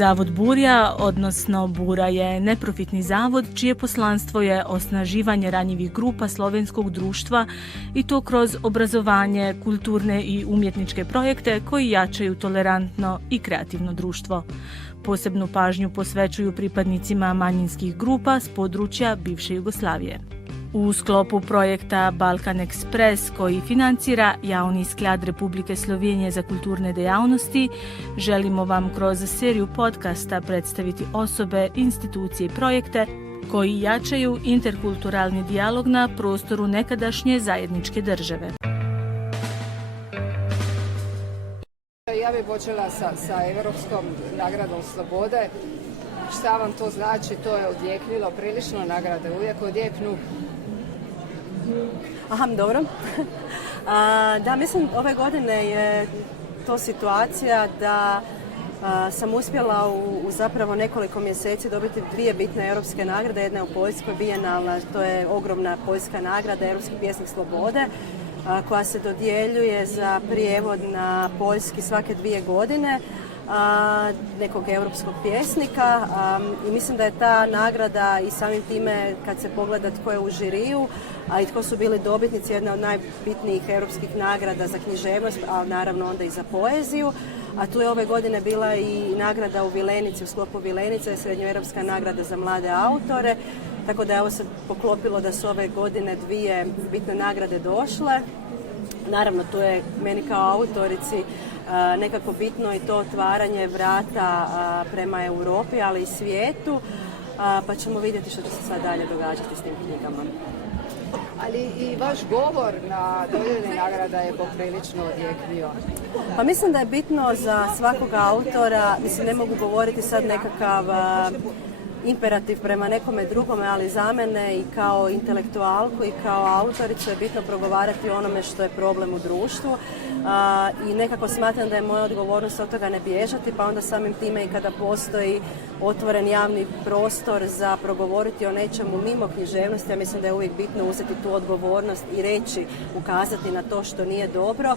Zavod Burja, odnosno Bura je neprofitni zavod čije poslanstvo je osnaživanje ranjivih grupa slovenskog društva i to kroz obrazovanje, kulturne i umjetničke projekte koji jačaju tolerantno i kreativno društvo. Posebnu pažnju posvećuju pripadnicima manjinskih grupa s područja bivše Jugoslavije. U sklopu projekta Balkan Express, koji financira Javni sklad Republike Slovenije za kulturne dejavnosti, želimo vam kroz seriju podcasta predstaviti osobe, institucije i projekte koji jačaju interkulturalni dijalog na prostoru nekadašnje zajedničke države. Ja bih počela sa Europskom nagradom slobode. Šta vam to znači? To je odjeknilo prilično, nagrade uvijek odjeknu. Aha, dobro. Da, mislim, ove godine je to situacija da sam uspjela u zapravo nekoliko mjeseci dobiti dvije bitne europske nagrade. Jedna je u Poljskoj, bijenalna, to je ogromna poljska nagrada, Europski pjesnik slobode, koja se dodjeljuje za prijevod na poljski svake 2 godine nekog europskog pjesnika i mislim da je ta nagrada i samim time kad se pogleda tko je u žiriju, a i tko su bili dobitnici, jedna od najbitnijih europskih nagrada za književnost, a naravno onda i za poeziju. A tu je ove godine bila i nagrada u Vilenici, u sklopu Vilenice, srednjoeuropska nagrada za mlade autore, tako da je ovo se poklopilo da su ove godine dvije bitne nagrade došle. Naravno, tu je meni kao autorici nekako bitno i to otvaranje vrata prema Europi, ali i svijetu, pa ćemo vidjeti što će se sad dalje događati s tim knjigama. Ali i vaš govor na dodjeli nagrada je poprilično odjeknio. Pa mislim da je bitno za svakog autora, mislim ne mogu govoriti sad nekakav imperativ prema nekome drugome, ali za mene i kao intelektualku i kao autoricu je bitno progovarati o onome što je problem u društvu i nekako smatram da je moja odgovornost od toga ne bježati, pa onda samim time i kada postoji otvoren javni prostor za progovoriti o nečemu mimo književnosti, ja mislim da je uvijek bitno uzeti tu odgovornost i reći, ukazati na to što nije dobro.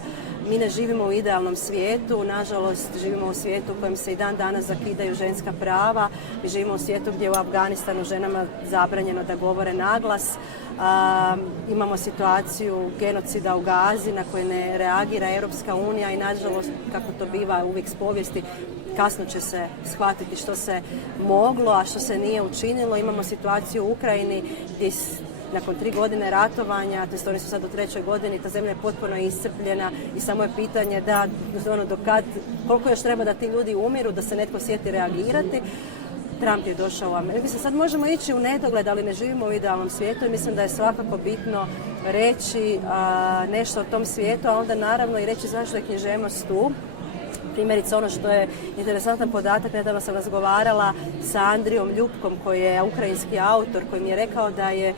Mi ne živimo u idealnom svijetu, nažalost živimo u svijetu u kojem se i dan danas zakidaju ženska prava, mi živimo u svijetu gdje je u Afganistanu ženama zabranjeno da govore naglas, imamo situaciju genocida u Gazi na koju ne reagira Europska unija i nažalost, kako to biva uvijek s povijesti, kasno će se shvatiti što se moglo, a što se nije učinilo. Imamo situaciju u Ukrajini gdje nakon 3 godine ratovanja, to oni su sad u 3. godini, ta zemlja je potpuno iscrpljena i samo je pitanje da, koliko još treba da ti ljudi umiru, da se netko sjeti reagirati. Trump je došao u Ameriku. Mislim, sad možemo ići u nedogled, ali ne živimo u idealnom svijetu i mislim da je svakako bitno reći nešto o tom svijetu, a onda naravno i reći zašto je književnost tu. Primjerice, ono što je interesantan podatak, nedavno sam razgovarala sa Andrijom Ljupkom, koji je ukrajinski autor, koji mi je rekao da je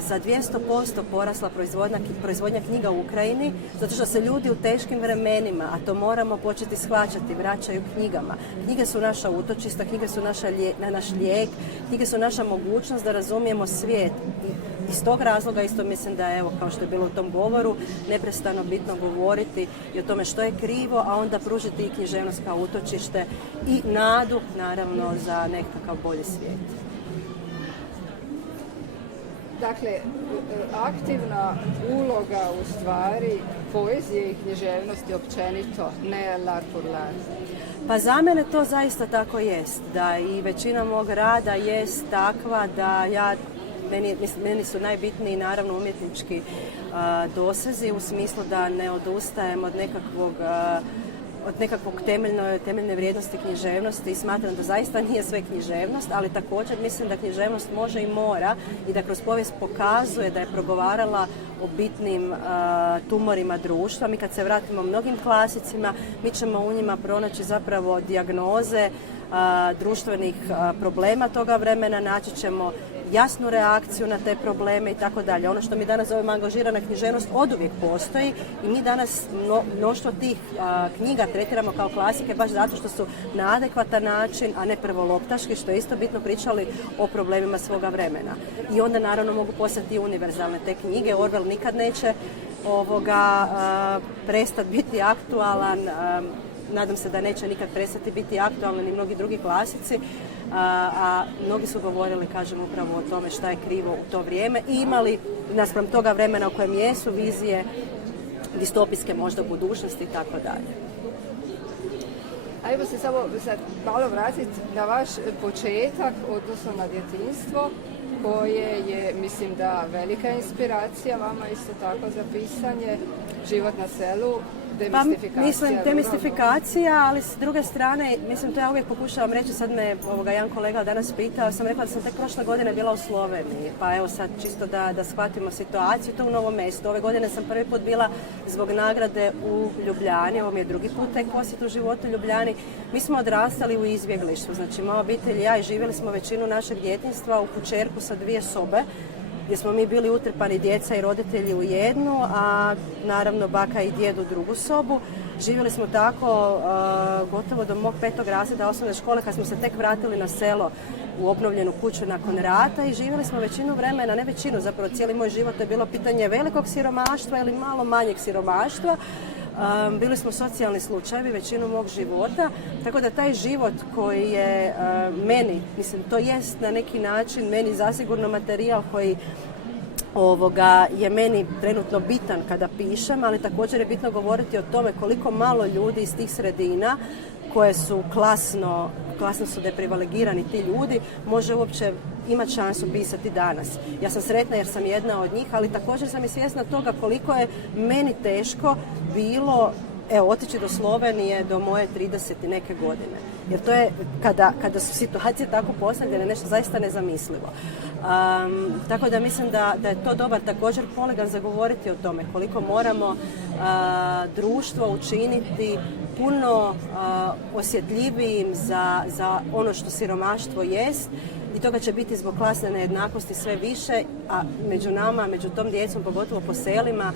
za 200% porasla proizvodnja knjiga u Ukrajini, zato što se ljudi u teškim vremenima, a to moramo početi shvaćati, vraćaju knjigama. Knjige su naša utočista, knjige su naš lijek, knjige su naša mogućnost da razumijemo svijet. I iz tog razloga isto mislim da je, evo, kao što je bilo u tom govoru, neprestano bitno govoriti i o tome što je krivo, a onda pružiti i književnost kao utočište i nadu, naravno, za nekakav bolji svijet. Dakle, aktivna uloga u stvari poezije i književnosti općenito, ne l'art pour l'art. Pa za mene to zaista tako jest, da i većina mog rada jest takva da meni su najbitniji naravno umjetnički dosezi u smislu da ne odustajem od nekakvog temeljne vrijednosti književnosti i smatram da zaista nije sve književnost, ali također mislim da književnost može i mora i da kroz povijest pokazuje da je progovarala o bitnim tumorima društva. Mi kad se vratimo mnogim klasicima, mi ćemo u njima pronaći zapravo dijagnoze društvenih problema toga vremena, naći ćemo jasnu reakciju na te probleme i tako dalje. Ono što mi danas zovemo angažirana književnost oduvijek postoji i mi danas mnoštvo tih knjiga tretiramo kao klasike baš zato što su na adekvatan način, a ne prvoloptaški, što je isto bitno, pričali o problemima svoga vremena. I onda naravno mogu postati univerzalne te knjige. Orwell nikad neće prestati biti aktualan. nadam se da neće nikad prestati biti aktualni ni mnogi drugi klasici, a mnogi su govorili, kažem, upravo o tome šta je krivo u to vrijeme i imali naspram toga vremena u kojem jesu vizije distopijske možda budućnosti i tako dalje. Ajmo se samo sad malo vratiti na vaš početak, odnosno na djetinjstvo, koje je, mislim da, velika inspiracija vama isto tako za pisanje, život na selu, demistifikacija. Pa, mislim, demistifikacija, ali s druge strane, mislim, to ja uvijek pokušavam reći, sad me jedan kolega danas pitao, sam rekla da sam tek prošle godine bila u Sloveniji, pa evo sad čisto da shvatimo situaciju, to u Novom Mestu. Ove godine sam prvi put bila zbog nagrade u Ljubljani, ovo mi je drugi put tek posjet u životu u Ljubljani. Mi smo odrastali u izbjeglištvu, znači moja obitelj i ja i živjeli smo većinu našeg djetinjstva u kućerku sa 2 sobe, gdje smo mi bili utrpani djeca i roditelji u jednu, a naravno baka i djed u drugu sobu. Živjeli smo tako gotovo do mog 5. razreda osnovne škole, kad smo se tek vratili na selo u obnovljenu kuću nakon rata i živjeli smo većinu vremena, ne većinu, zapravo cijeli moj život je bilo pitanje velikog siromaštva ili malo manjeg siromaštva. Bili smo socijalni slučajevi većinu mog života, tako da taj život koji je meni, mislim, to jest na neki način meni zasigurno materijal koji je meni trenutno bitan kada pišem, ali također je bitno govoriti o tome koliko malo ljudi iz tih sredina koje su klasno su deprivilegirani ti ljudi, može uopće imati šansu pisati danas. Ja sam sretna jer sam jedna od njih, ali također sam i svjesna toga koliko je meni teško bilo otići do Slovenije do moje 30 i neke godine. Jer to je, kada su situacije tako postavljene, nešto zaista nezamislivo. Tako da mislim da je to dobar također poligon za govoriti o tome koliko moramo društvo učiniti puno osjetljivijim za ono što siromaštvo jest, i toga će biti zbog klasne nejednakosti sve više, a među nama, među tom djecom, pogotovo po selima,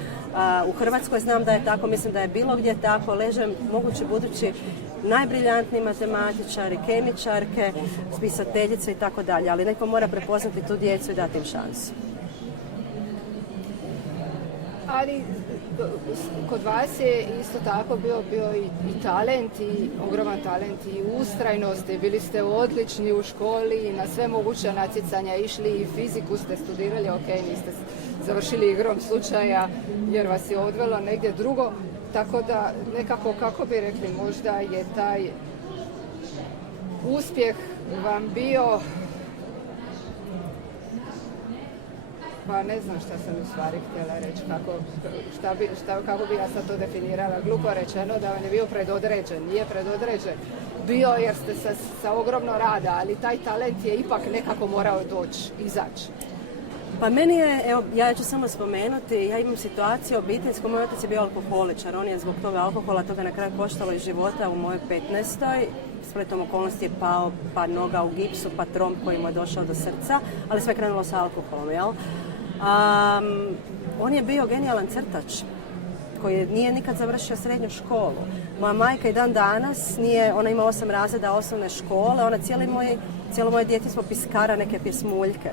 u Hrvatskoj znam da je tako, mislim da je bilo gdje tako, leže mogući budući najbriljantniji matematičari, kemičarke, spisateljice i tako dalje, ali neko mora prepoznati tu djecu i dati im šansu. Ali kod vas je isto tako bio i talent, i ogroman talent, i ustrajnost, i bili ste odlični u školi i na sve moguće natjecanja išli, i fiziku ste studirali, ok, niste završili igrom slučaja jer vas je odvelo negdje drugo, tako da nekako, kako bi rekli, možda je taj uspjeh vam bio, pa ne znam šta sam u stvari htjela reći, kako bi ja sad to definirala, glupo rečeno da vam je bio predodređen, nije predodređen, bio jer ste sa ogromno rada, ali taj talent je ipak nekako morao doći, izaći. Pa meni je, evo, ja ću samo spomenuti, ja imam situaciju obiteljsku, moj otac je bio alkoholičar, on je zbog toga alkohola toga na kraju koštalo i života u mojoj 15. Spletom okolnosti je pao, pa noga u gipsu, pa tromb koji mu je došao do srca, ali sve krenulo sa alkoholom, jel? On je bio genijalan crtač koji nije nikad završio srednju školu. Moja majka i dan danas ona ima 8 razreda osnovne škole, ona cijelo moje djetinjstvo piskara neke pjesmuljke.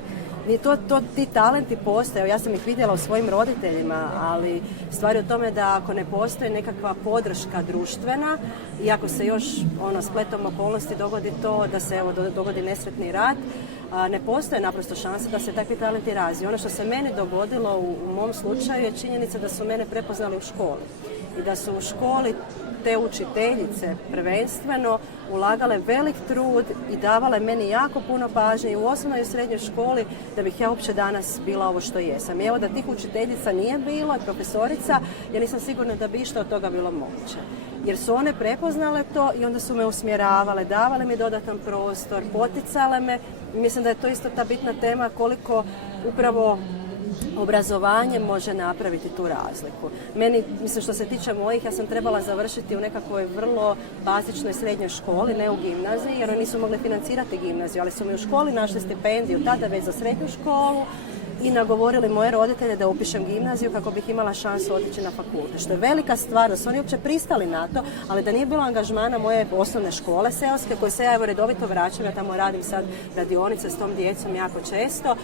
Ti talenti postoje, ja sam ih vidjela u svojim roditeljima, ali stvar je u tome da ako ne postoji nekakva podrška društvena i ako se još spletom okolnosti dogodi to da se dogodi nesretni rat, ne postoje naprosto šanse da se takvi talenti razviju. Ono što se meni dogodilo u mom slučaju je činjenica da su mene prepoznali u školi i da su u školi te učiteljice prvenstveno ulagale velik trud i davale meni jako puno pažnje i u osnovnoj i srednjoj školi da bih ja uopće danas bila ovo što jesam. Evo da tih učiteljica nije bilo, profesorica, ja nisam sigurna da bi išta od toga bilo moguće. Jer su one prepoznale to i onda su me usmjeravale, davale mi dodatan prostor, poticale me. Mislim da je to isto ta bitna tema koliko upravo obrazovanje može napraviti tu razliku. Meni, mislim što se tiče mojih, ja sam trebala završiti u nekakvoj vrlo bazičnoj srednjoj školi, ne u gimnaziji, jer oni nisu mogli financirati gimnaziju, ali su mi u školi našli stipendiju, tada već za srednju školu, i nagovorili moje roditelje da upišem gimnaziju kako bih imala šansu otići na fakultet. Što je velika stvar, da su oni uopće pristali na to, ali da nije bilo angažmana moje osnovne škole seoske, koje se ja redovito vraćam, ja tamo radim sad radionice s tom djecom jako često,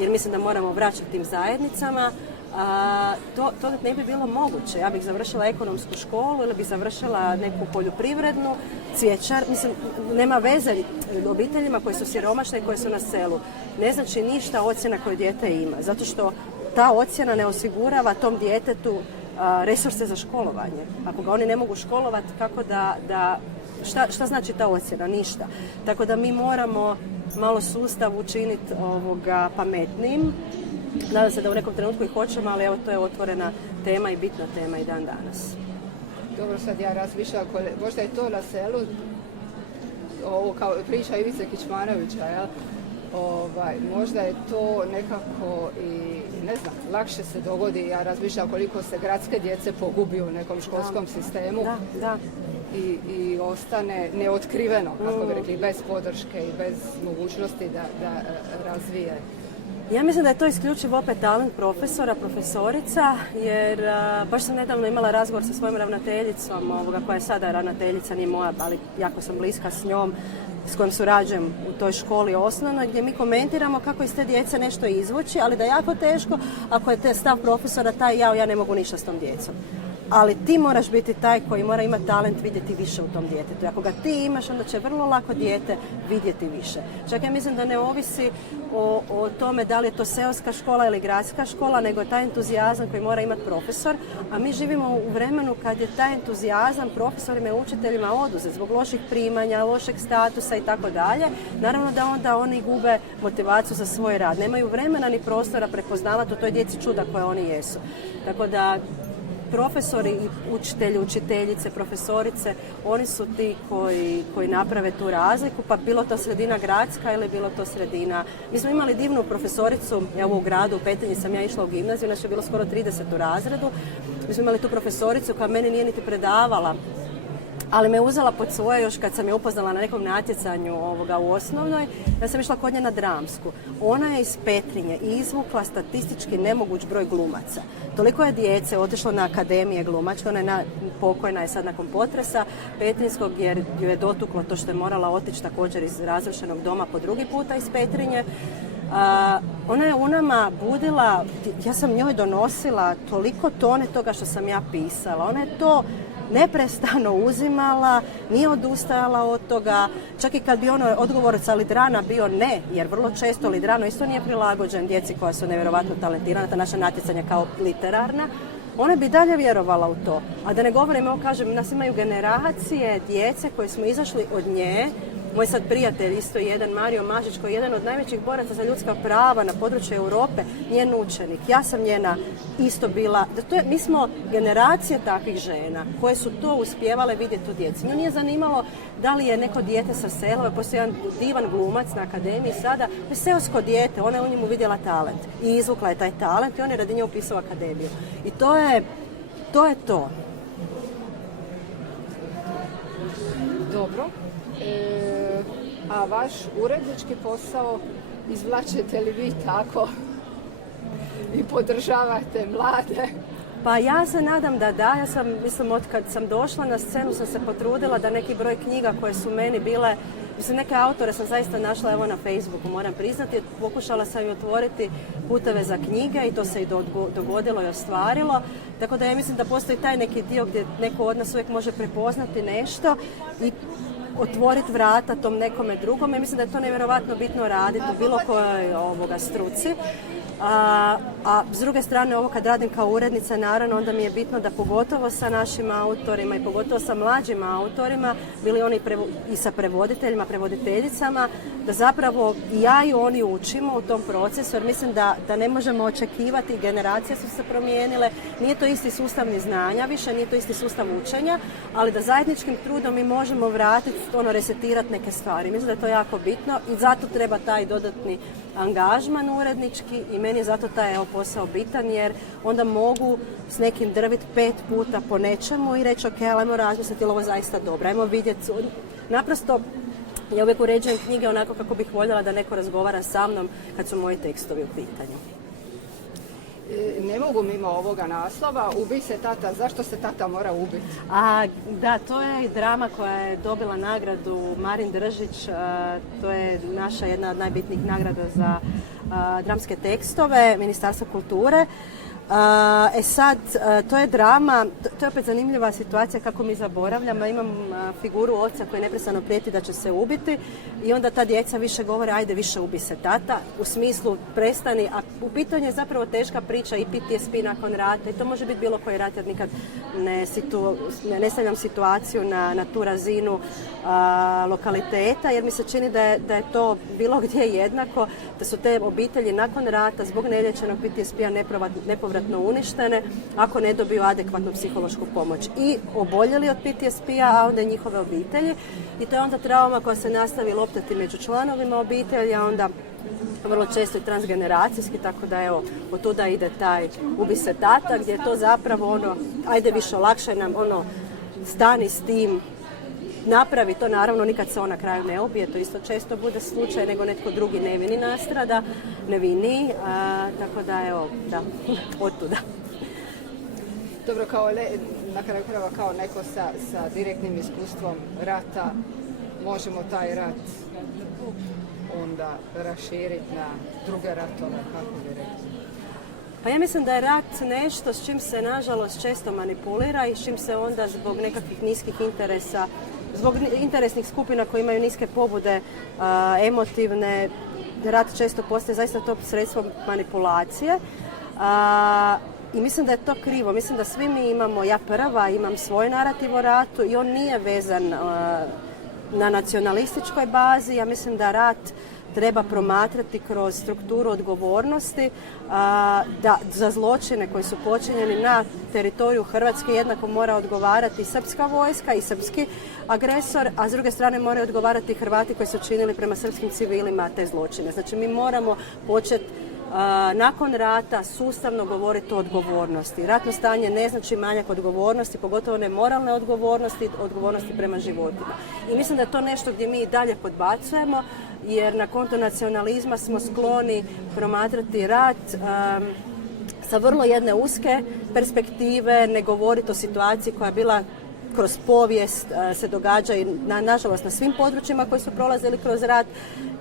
jer mislim da moramo vraćati tim zajednicama. to ne bi bilo moguće. Ja bih završila ekonomsku školu ili bih završila neku poljoprivrednu, cvjećar. Mislim, nema veze obiteljima koji su siromašne i koji su na selu. Ne znači ništa ocjena koju dijete ima, zato što ta ocjena ne osigurava tom djetetu resurse za školovanje. Ako ga oni ne mogu školovati, kako šta znači ta ocjena? Ništa. Tako da mi moramo malo sustav učiniti pametnijim. Nadam se da u nekom trenutku i hoćemo, ali evo, to je otvorena tema i bitna tema i dan danas. Dobro, sad ja razmišljam, možda je to na selu, ovo kao priča Ivice Kičmanovića, jel? Možda je to nekako i, ne znam, lakše se dogodi. Ja razmišljam koliko se gradske djece pogubi u nekom školskom sistemu. Da. I ostane neotkriveno, kako bi rekli, bez podrške i bez mogućnosti da razvije. Ja mislim da je to isključivo opet talent profesora, profesorica, jer baš sam nedavno imala razgovor sa svojom ravnateljicom, koja je sada ravnateljica, nije moja, ali jako sam bliska s njom, s kojom surađujem u toj školi osnovnoj, gdje mi komentiramo kako iz te djece nešto izvući, ali da je jako teško ako je stav profesora taj ja ne mogu ništa s tom djecom. Ali ti moraš biti taj koji mora imati talent vidjeti više u tom djetetu. I ako ga ti imaš, onda će vrlo lako dijete vidjeti više. Čak ja mislim da ne ovisi o tome da li je to seoska škola ili gradska škola, nego taj entuzijazam koji mora imati profesor. A mi živimo u vremenu kad je taj entuzijazam profesorima i učiteljima oduzet zbog loših primanja, lošeg statusa i tako dalje. Naravno da onda oni gube motivaciju za svoj rad. Nemaju vremena ni prostora prepoznavati u toj djeci čuda koje oni jesu. Tako da profesori i učitelji, učiteljice, profesorice, oni su ti koji naprave tu razliku, pa bilo to sredina gradska ili bilo to sredina. Mi smo imali divnu profesoricu, evo u gradu, u Petrinji sam ja išla u gimnaziju, znači je bilo skoro 30 u razredu. Mi smo imali tu profesoricu koja meni nije niti predavala, ali me uzela pod svoje još kad sam je upoznala na nekom natjecanju u osnovnoj. Ja sam išla kod nje na dramsku. Ona je iz Petrinje i izvukla statistički nemoguć broj glumaca. Toliko je djece otišlo na akademije glumačke, ona je pokojna je sad nakon potresa Petrinjskog jer ju je dotuklo to što je morala otići također iz razrušenog doma po drugi puta iz Petrinje. Ona je u nama budila, ja sam njoj donosila toliko tone toga što sam ja pisala. Ona je to neprestano uzimala, nije odustajala od toga, čak i kad bi odgovor sa Lidrana bio ne, jer vrlo često Lidrano isto nije prilagođen djeci koja su nevjerovatno talentirana, ta naša natjecanja kao literarna, ona bi dalje vjerovala u to. A da ne govorim, evo kažem, nas imaju generacije djece koje smo izašli od nje. Moj sad prijatelj, isto jedan Mario Mažić, koji je jedan od najvećih boraca za ljudska prava na području Europe, njen učenik. Ja sam njena isto bila. Mi smo generacije takvih žena koje su to uspijevale vidjeti u djeci. Nju nije zanimalo da li je neko dijete sa sela, postoji jedan divan glumac na akademiji sada, to je seosko dijete, ona je u njemu vidjela talent i izvukla je taj talent i on je radi nje upisao akademiju. I to je to. Dobro. A vaš urednički posao izvlačite li vi tako i podržavate mlade? Pa ja se nadam da da. Ja sam, mislim, od kad sam došla na scenu sam se potrudila da neki broj knjiga koje su meni bile, mislim, neke autore sam zaista našla evo na Facebooku, moram priznati. Pokušala sam i otvoriti puteve za knjige i to se i dogodilo i ostvarilo. Tako da ja mislim da postoji taj neki dio gdje neko od nas uvijek može prepoznati nešto i otvoriti vrata tom nekome drugome. Mislim da je to nevjerovatno bitno raditi u bilo kojoj struci. A s druge strane, ovo kad radim kao urednica, naravno, onda mi je bitno da pogotovo sa našim autorima i pogotovo sa mlađim autorima, bili oni i sa prevoditeljima, prevoditeljicama, da zapravo i ja i oni učimo u tom procesu, jer mislim da ne možemo očekivati, generacije su se promijenile, nije to isti sustav ni znanja više, nije to isti sustav učenja, ali da zajedničkim trudom mi možemo vratiti, resetirati neke stvari. Mislim da je to jako bitno i zato treba taj dodatni angažman urednički i meni je zato taj posao bitan, jer onda mogu s nekim drviti 5 puta po nečemu i reći ok, ajmo razmisliti, ovo zaista dobro, ajmo vidjeti. Naprosto ja uvijek uređujem knjige onako kako bih voljela da neko razgovara sa mnom kad su moji tekstovi u pitanju. Ne mogu mimo ovoga naslova, ubij se tata, zašto se tata mora ubiti? Da, to je drama koja je dobila nagradu Marin Držić, to je naša jedna od najbitnijih nagrada za dramske tekstove, Ministarstva kulture. Sad, to je drama, to je opet zanimljiva situacija kako mi zaboravljamo. Imam figuru oca koji neprestano prijeti da će se ubiti i onda ta djeca više govore ajde više ubi se tata, u smislu prestani, a u pitanju je zapravo teška priča i PTSP nakon rata i to može biti bilo koji rat jer nikad ne stavljam situaciju na tu razinu lokaliteta jer mi se čini da je to bilo gdje jednako, da su te obitelji nakon rata zbog nelječenog PTSP-a nepovratno uništene ako ne dobiju adekvatnu psihološku pomoć. I oboljeli od PTSP-a, a onda i njihove obitelji. I to je onda trauma koja se nastavi loptati među članovima obitelji, a onda vrlo često i transgeneracijski, tako da evo, od tuda ide taj ubi se tata, gdje je to zapravo ono, ajde više olakšaj nam, ono, stani s tim, napravi to, naravno nikad se on na kraju ne ubije, to isto često bude slučaj, nego netko drugi nevini nastrada, neviniji, tako da evo, da, od tuda. Dobro, na kraju krajeva kao neko sa direktnim iskustvom rata, možemo taj rat onda raširiti na druge ratove, kako bi rekli? Pa ja mislim da je rat nešto s čim se nažalost često manipulira i s čim se onda zbog nekakvih niskih interesa, zbog interesnih skupina koji imaju niske pobude, emotivne, rat često postaje zaista to sredstvo manipulacije. I mislim da je to krivo. Mislim da svi mi imamo, ja prva imam svoj narativ o ratu i on nije vezan na nacionalističkoj bazi. Ja mislim da rat treba promatrati kroz strukturu odgovornosti, da za zločine koji su počinjeni na teritoriju Hrvatske jednako mora odgovarati srpska vojska i srpski agresor, a s druge strane moraju odgovarati Hrvati koji su činili prema srpskim civilima te zločine. Znači mi moramo početi nakon rata sustavno govoriti o odgovornosti. Ratno stanje ne znači manjak odgovornosti, pogotovo ne moralne odgovornosti, odgovornosti prema životima. I mislim da je to nešto gdje mi i dalje podbacujemo, jer na konto nacionalizma smo skloni promatrati rat sa vrlo jedne uske perspektive, ne govoriti o situaciji koja je bila kroz povijest, se događa i nažalost na svim područjima koji su prolazili kroz rat.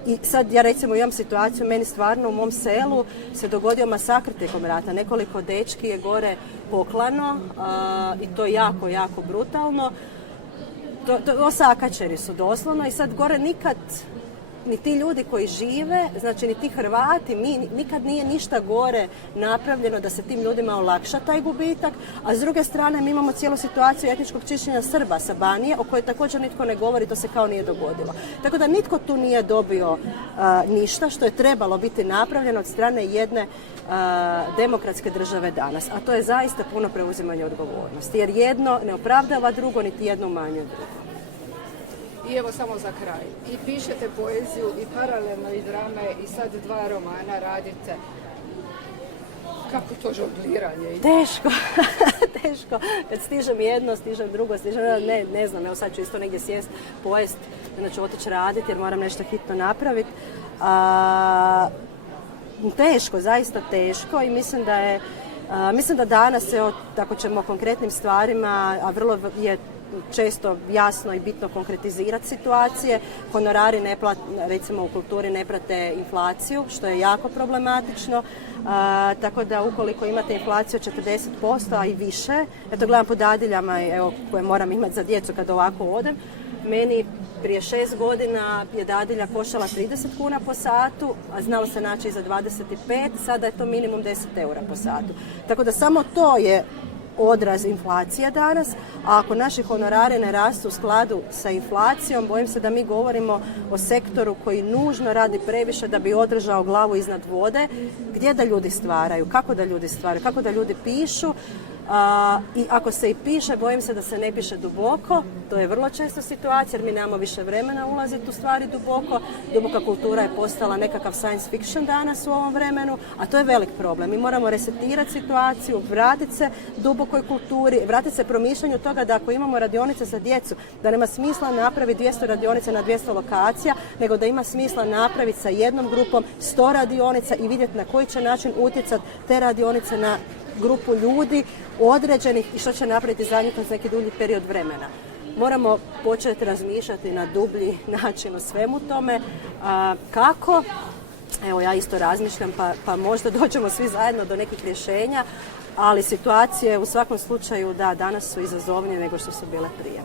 I sad ja recimo imam situaciju, meni stvarno u mom selu se dogodio masakr tijekom rata. Nekoliko dečki je gore poklano i to jako, jako brutalno. Osakačeni su doslovno i sad gore nikad ni ti ljudi koji žive, znači ni ti Hrvati, nikad nije ništa gore napravljeno da se tim ljudima olakša taj gubitak, a s druge strane mi imamo cijelu situaciju etničkog čišćenja Srba sa Banije, o kojoj također nitko ne govori, to se kao nije dogodilo. Tako da nitko tu nije dobio ništa što je trebalo biti napravljeno od strane jedne demokratske države danas, a to je zaista puno preuzimanje odgovornosti, jer jedno ne opravdava drugo, niti jedno manje drugo. I evo samo za kraj. I pišete poeziju i paralelno i drame i sad 2 romana radite. Kako to žongliranje? Teško. Kad stižem jedno, stižem drugo, ne znam, evo sad ću isto negdje sjest, pojest, onda ću otići raditi jer moram nešto hitno napraviti. Teško, zaista teško i mislim da danas, evo, ako ćemo o konkretnim stvarima, a vrlo je često jasno i bitno konkretizirati situacije. Honorari recimo u kulturi ne prate inflaciju, što je jako problematično. Tako da ukoliko imate inflaciju 40%, a i više, ja to gledam po dadiljama koje moram imati za djecu kad ovako odem, meni prije 6 godina je dadilja koštala 30 kuna po satu, a znalo se naći i za 25, sada je to minimum 10 eura po satu. Tako da samo to je odraz inflacije danas, a ako naši honorari ne rastu u skladu sa inflacijom, bojim se da mi govorimo o sektoru koji nužno radi previše da bi održao glavu iznad vode. Gdje da ljudi stvaraju, kako da ljudi pišu, i ako se i piše, bojim se da se ne piše duboko. To je vrlo često situacija jer mi nemamo više vremena ulaziti u stvari duboko. Duboka kultura je postala nekakav science fiction danas u ovom vremenu, a to je velik problem. Mi moramo resetirati situaciju, vratiti se dubokoj kulturi, vratiti se promišljanju toga da ako imamo radionice za djecu, da nema smisla napraviti 200 radionica na 200 lokacija, nego da ima smisla napraviti sa jednom grupom 100 radionica i vidjeti na koji će način utjecati te radionice na grupu ljudi određenih i što će napraviti za njih kroz neki dulji period vremena. Moramo početi razmišljati na dublji način o svemu tome. Kako? Evo, ja isto razmišljam, pa možda dođemo svi zajedno do nekih rješenja, ali situacije u svakom slučaju da danas su izazovnije nego što su bile prije.